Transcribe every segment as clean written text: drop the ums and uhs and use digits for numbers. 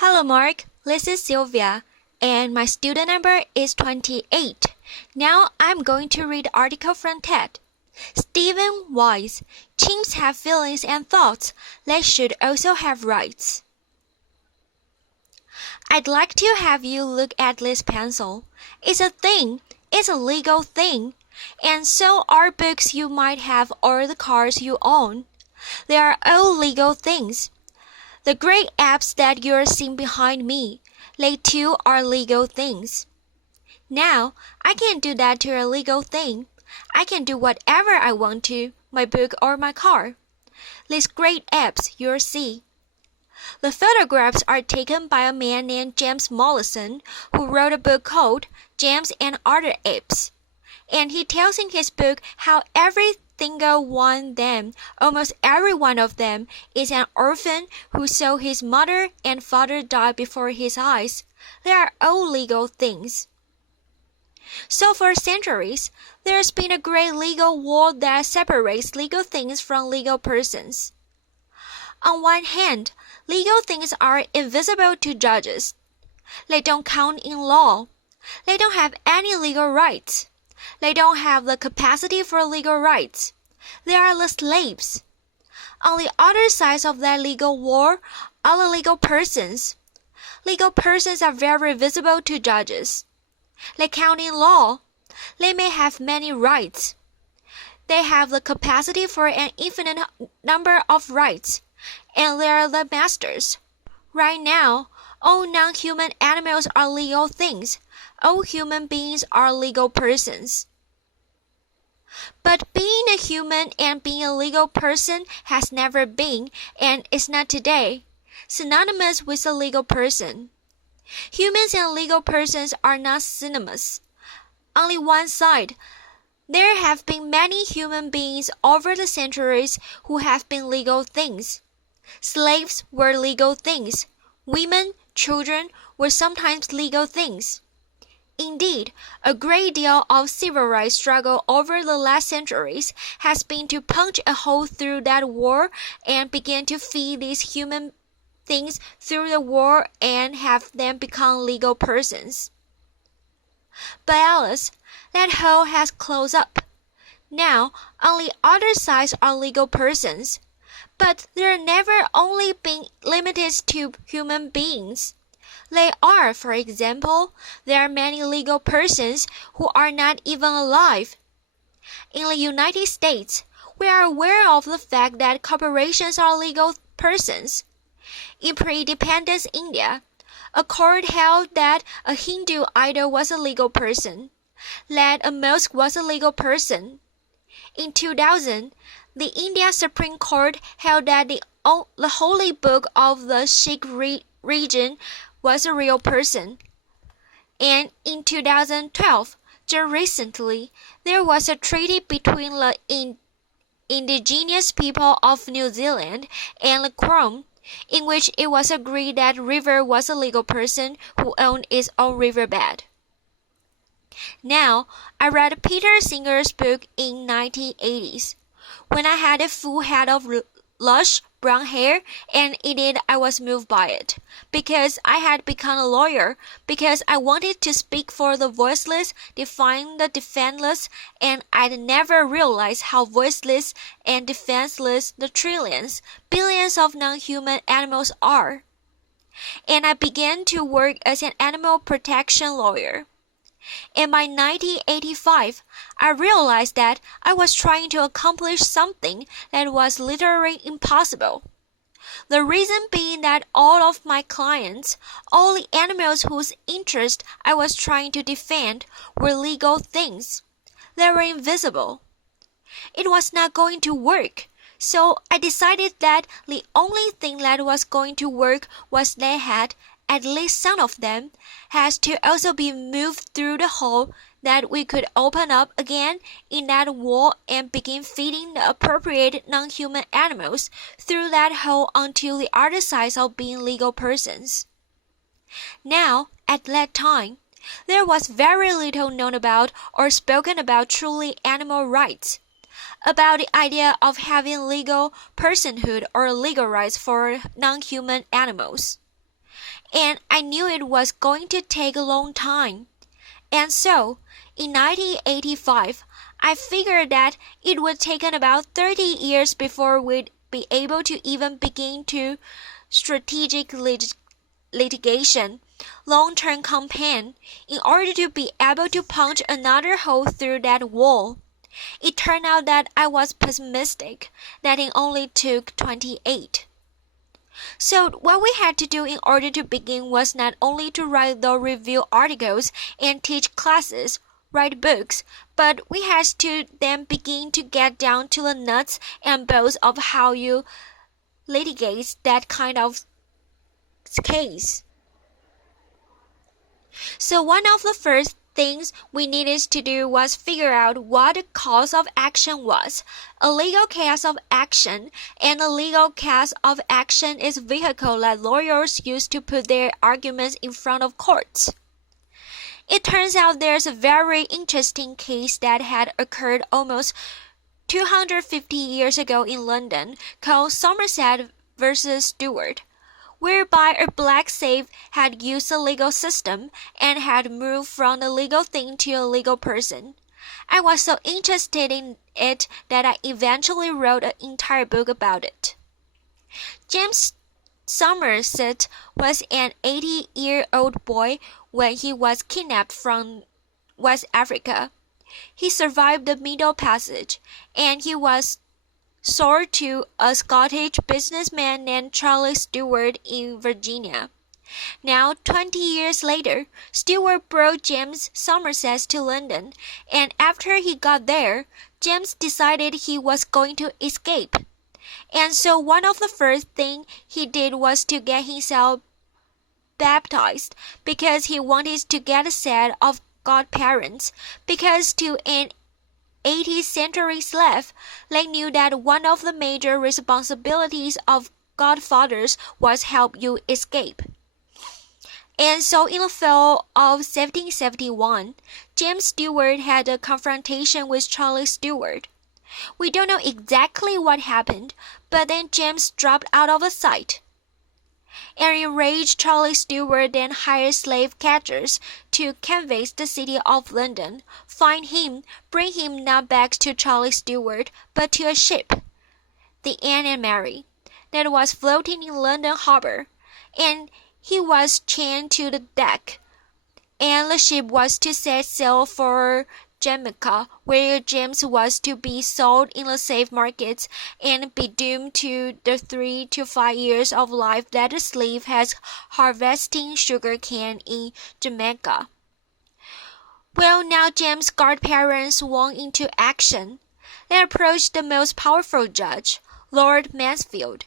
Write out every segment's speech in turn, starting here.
Hello, Mark. This is Sylvia, and my student number is 28. Now I'm going to read the article from TED. Stephen Wise, chimps have feelings and thoughts. They should also have rights. I'd like to have you look at this pencil. It's a thing. It's a legal thing. And so are books you might have or the cars you own. They are all legal things. The great apes that you're seeing behind me, they too are legal things. Now, I can't do that to a legal thing. I can do whatever I want to, my book or my car. These great apes you'll see. The photographs are taken by a man named James Mollison, who wrote a book called James and Other Apes. And he tells in his book how every single one of them, almost every one of them, is an orphan who saw his mother and father die before his eyes. They are all legal things. So for centuries, there's been a great legal wall that separates legal things from legal persons. On one hand, legal things are invisible to judges. They don't count in law. They don't have any legal rights. They don't have the capacity for legal rights. They are the slaves. On the other side of that legal wall are the legal persons. Legal persons are very visible to judges. They count in law. They may have many rights. They have the capacity for an infinite number of rights, and they are the masters. Right now, all non-human animals are legal things. All human beings are legal persons. But being a human and being a legal person has never been, and is not today, synonymous with a legal person. Humans and legal persons are not synonymous. Only one side. There have been many human beings over the centuries who have been legal things. Slaves were legal things. Women, children were sometimes legal things. Indeed, a great deal of civil rights struggle over the last centuries has been to punch a hole through that wall and begin to feed these human things through the wall and have them become legal persons. But alas, that hole has closed up. Now, on the other side are legal persons. But they're never only been limited to human beings. They are, for example, there are many legal persons who are not even alive. In the United States, we are aware of the fact that corporations are legal persons. In pre-independence India, a court held that a Hindu idol was a legal person, that a mosque was a legal person. In 2000, the India Supreme Court held that the holy book of the Sikh region was a real person. And in 2012, just recently, there was a treaty between the indigenous people of New Zealand and the Crown, in which it was agreed that river was a legal person who owned its own riverbed. Now, I read Peter Singer's book in 1980s. When I had a full head of lush brown hair, and indeed I was moved by it, because I had become a lawyer, because I wanted to speak for the voiceless, define the defenseless, and I'd never realized how voiceless and defenseless the trillions, billions of non-human animals are. And I began to work as an animal protection lawyer. And by 1985, I realized that I was trying to accomplish something that was literally impossible. The reason being that all of my clients, all the animals whose interest I was trying to defend, were legal things. They were invisible. It was not going to work. So I decided that the only thing that was going to work was they had, at least some of them, has to also be moved through the hole that we could open up again in that wall and begin feeding the appropriate non-human animals through that hole until the other side of being legal persons. Now, at that time, there was very little known about or spoken about truly animal rights, about the idea of having legal personhood or legal rights for non-human animals. and I knew it was going to take a long time. And so, in 1985, I figured that it would take about 30 years before we'd be able to even begin to strategic litigation, long-term campaign, in order to be able to punch another hole through that wall. It turned out that I was pessimistic, that it only took 28. So what we had to do in order to begin was not only to write the review articles and teach classes, write books, but we had to then begin to get down to the nuts and bolts of how you litigate that kind of case. So one of the first things we needed to do was figure out what the cause of action was. A legal cause of action, and a legal cause of action is a vehicle that lawyers use to put their arguments in front of courts. It turns out there's a very interesting case that had occurred almost 250 years ago in London called Somerset versus Stewart, whereby a black slave had used the legal system and had moved from a legal thing to a legal person. I was so interested in it that I eventually wrote an entire book about it. James Somerset was an 80-year-old boy when he was kidnapped from West Africa. He survived the Middle Passage, and he was sold to a Scottish businessman named Charlie Stewart in Virginia. Now, 20 years later, Stewart brought James Somerset to London, and after he got there, James decided he was going to escape. And so one of the first things he did was to get himself baptized, because he wanted to get a set of godparents, because to an 18th century slave, they knew that one of the major responsibilities of godfathers was help you escape. And so in the fall of 1771, James Stewart had a confrontation with Charlie Stewart. We don't know exactly what happened, but then James dropped out of sight. An enraged Charlie Stewart then hired slave catchers to canvass the city of London, find him, bring him not back to Charlie Stewart, but to a ship, the Anne and Mary, that was floating in London harbour, and he was chained to the deck, and the ship was to set sail for Jamaica, where James was to be sold in the slave markets and be doomed to the 3 to 5 years of life that a slave has harvesting sugar cane in Jamaica. Well, now James' godparents went into action. They approached the most powerful judge, Lord Mansfield,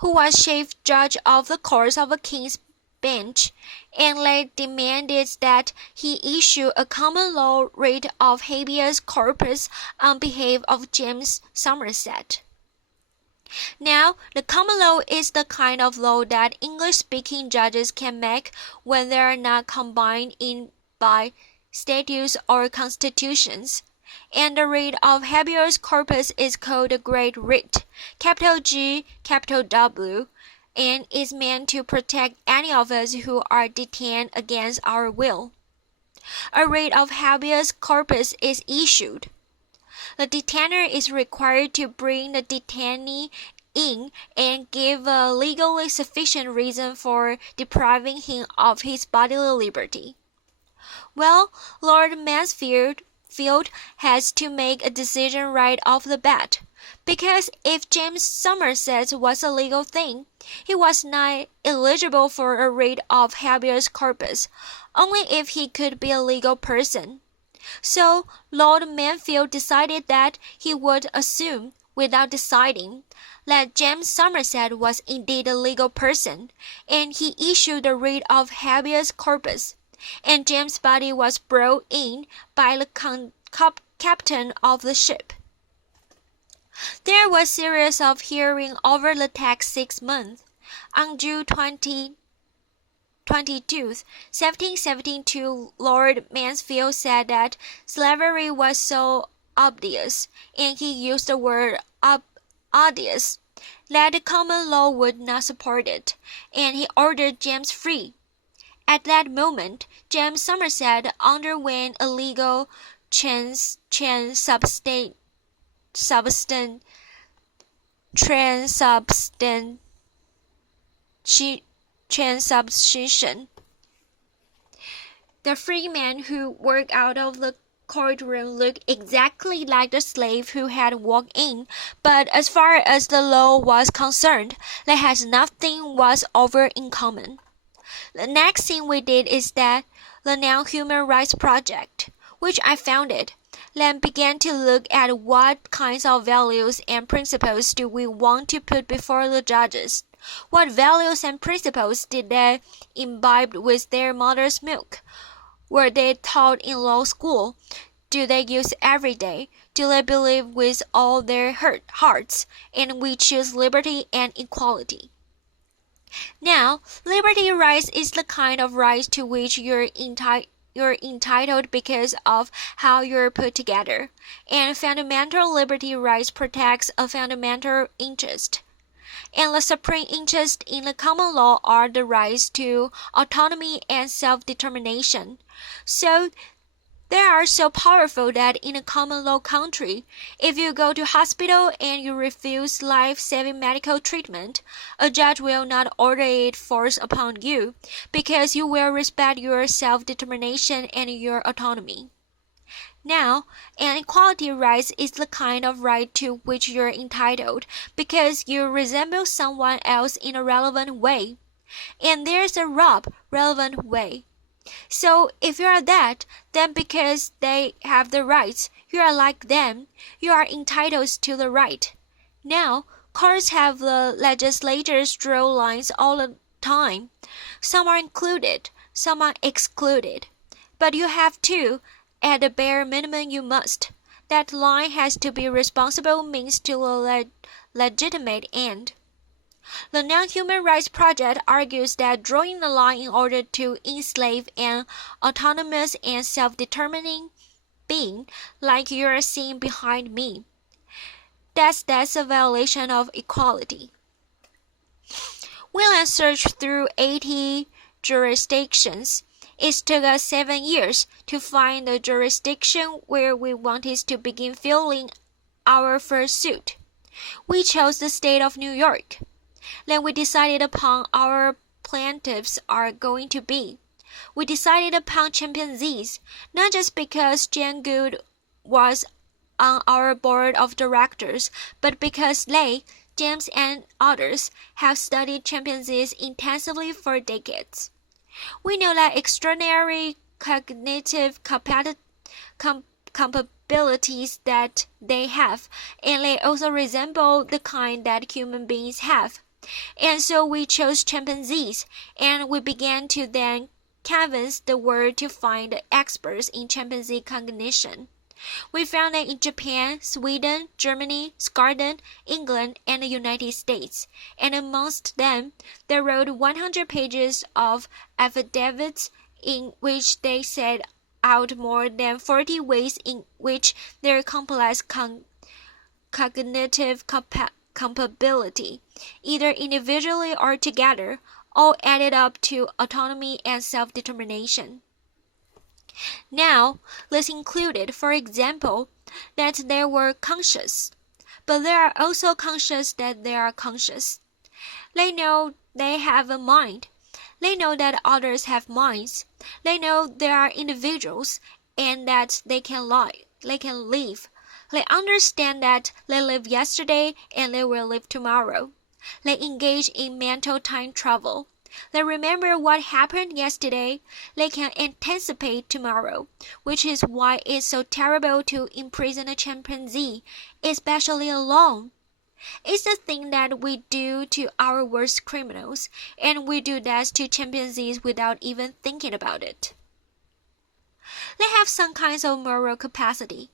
who was chief judge of the courts of the King's Bench, and they demanded that he issue a common law writ of habeas corpus on behalf of James Somerset. Now, the common law is the kind of law that English-speaking judges can make when they are not combined in by statutes or constitutions. And the writ of habeas corpus is called the Great Writ, capital G, capital W, and is meant to protect any of us who are detained against our will. A writ of habeas corpus is issued. The detainer is required to bring the detainee in and give a legally sufficient reason for depriving him of his bodily liberty. Well, Lord Mansfield has to make a decision right off the bat, because if James Somerset was a legal thing, he was not eligible for a writ of habeas corpus, only if he could be a legal person. So Lord Mansfield decided that he would assume, without deciding, that James Somerset was indeed a legal person, and he issued a writ of habeas corpus, and James' body was brought in by the captain of the ship. There was a series of hearings over the next 6 months. On June 22, 1772, Lord Mansfield said that slavery was so obvious, and he used the word odious, that the common law would not support it, and he ordered James free. At that moment, James Somerset underwent a legal transubstantiation transubstantiation. The free man who worked out of the courtroom looked exactly like the slave who had walked in, but as far as the law was concerned, they had nothing whatsoever in common. The next thing we did is that the Now Human Rights Project, which I founded, then began to look at what kinds of values and principles do we want to put before the judges. What values and principles did they imbibe with their mother's milk? Were they taught in law school? Do they use every day? Do they believe with all their hearts? And we choose liberty and equality. Now, liberty rights is the kind of right to which you're entitled because of how you're put together, and fundamental liberty rights protects a fundamental interest. And the supreme interest in the common law are the rights to autonomy and self-determination. So they are so powerful that in a common law country, if you go to hospital and you refuse life-saving medical treatment, a judge will not order it forced upon you, because you will respect your self-determination and your autonomy. Now, an equality right is the kind of right to which you're entitled because you resemble someone else in a relevant way. And there's a relevant way. So if you are that, then because they have the rights, you are like them, you are entitled to the right. Now, courts have the legislators draw lines all the time. Some are included, some are excluded. But you have to. At the bare minimum you must. That line has to be responsible means to a legitimate end. The Non-Human Rights Project argues that drawing the line in order to enslave an autonomous and self-determining being, like you're seeing behind me, that's a violation of equality. We then searched through 80 jurisdictions. It took us 7 years to find the jurisdiction where we wanted to begin filing our first suit. We chose the state of New York. Then we decided upon our plaintiffs are going to be. We decided upon chimpanzees, not just because Jane Gould was on our board of directors, but because they, James and others, have studied chimpanzees intensively for decades. We know that extraordinary cognitive capabilities that they have, and they also resemble the kind that human beings have. And so we chose chimpanzees, and we began to then canvass the world to find the experts in chimpanzee cognition. We found that in Japan, Sweden, Germany, Scotland, England, and the United States, and amongst them, they wrote 100 pages of affidavits in which they set out more than 40 ways in which their complex cognitive capability, either individually or together, all added up to autonomy and self-determination. Now, this included, for example, that they were conscious, but they are also conscious that they are conscious. They know they have a mind. They know that others have minds. They know they are individuals and that they can live. They understand that they lived yesterday and they will live tomorrow. They engage in mental time travel. They remember what happened yesterday. They can anticipate tomorrow, which is why it's so terrible to imprison a chimpanzee, especially alone. It's a thing that we do to our worst criminals, and we do that to chimpanzees without even thinking about it. They have some kinds of moral capacity.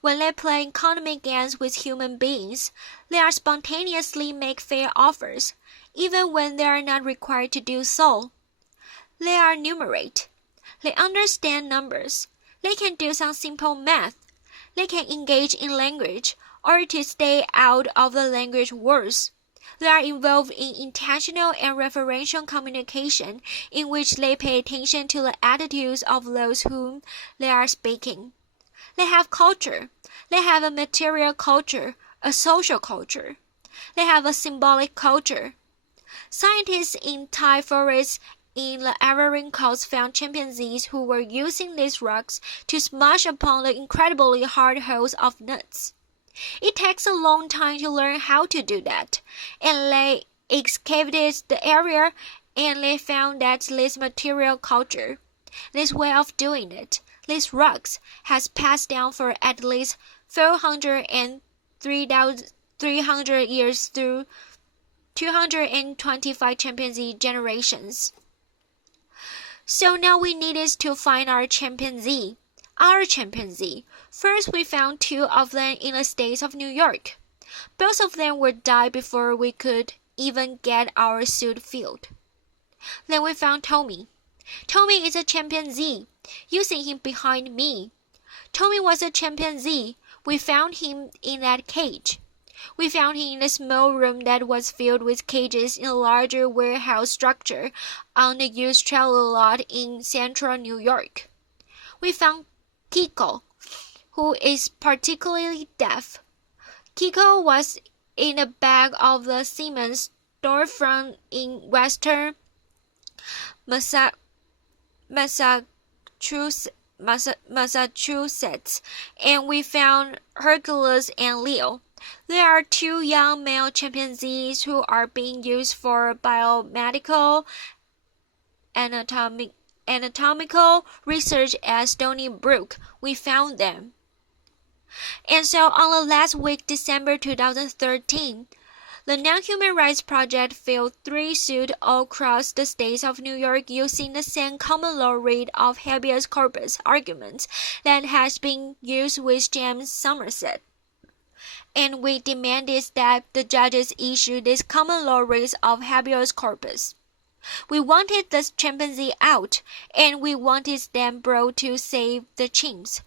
When they play economic games with human beings, they are spontaneously make fair offers, even when they are not required to do so. They are numerate. They understand numbers. They can do some simple math. They can engage in language, or to stay out of the language wars. They are involved in intentional and referential communication in which they pay attention to the attitudes of those whom they are speaking. They have culture. They have a material culture, a social culture. They have a symbolic culture. Scientists in Thai forests in the Ivory Coast found chimpanzees who were using these rocks to smash upon the incredibly hard hulls of nuts. It takes a long time to learn how to do that, and they excavated the area and they found that this material culture, this way of doing it, these rocks, has passed down for at least 400 and 300 years through 225 chimpanzee generations. So now we needed to find our chimpanzee. First, we found 2 of them in the state of New York. Both of them were died before we could even get our suit filled. Then we found Tommy. Tommy is a chimpanzee. You see him behind me. Tommy was a chimpanzee. We found him in that cage. We found him in a small room that was filled with cages in a larger warehouse structure on the used trailer lot in central New York. We found Kiko, who is particularly deaf. Kiko was in the back of the Siemens storefront in western Massachusetts, and we found Hercules and Leo. There are 2 young male chimpanzees who are being used for biomedical anatomical research at Stony Brook. We found them. And so on the last week, December 2013, the Non-Human Rights Project filed 3 suits all across the states of New York using the same common law writ of habeas corpus argument that has been used with James Somerset. And we demanded that the judges issue this common law writ of habeas corpus. We wanted the chimpanzee out, and we wanted them brought to save the chimps,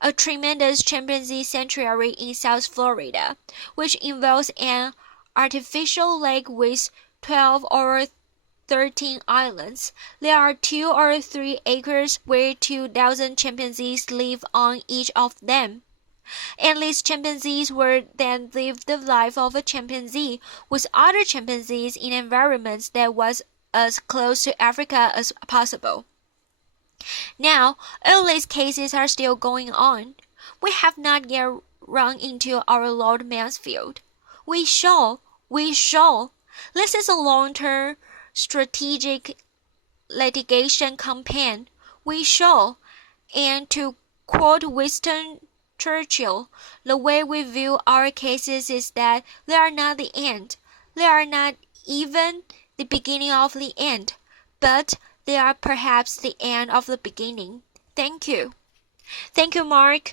a tremendous chimpanzee sanctuary in South Florida, which involves an artificial lake with 12 or 13 islands. There are 2 or 3 acres where 2,000 chimpanzees live on each of them. And these chimpanzees will then live the life of a chimpanzee with other chimpanzees in environments that was as close to Africa as possible. Now, all these cases are still going on. We have not yet run into our Lord Mansfield. We shall. This is a long-term strategic litigation campaign. We shall. And to quote Winston Churchill, the way we view our cases is that they are not the end. They are not even the beginning of the end, but they are perhaps the end of the beginning. Thank you. Thank you, Mark.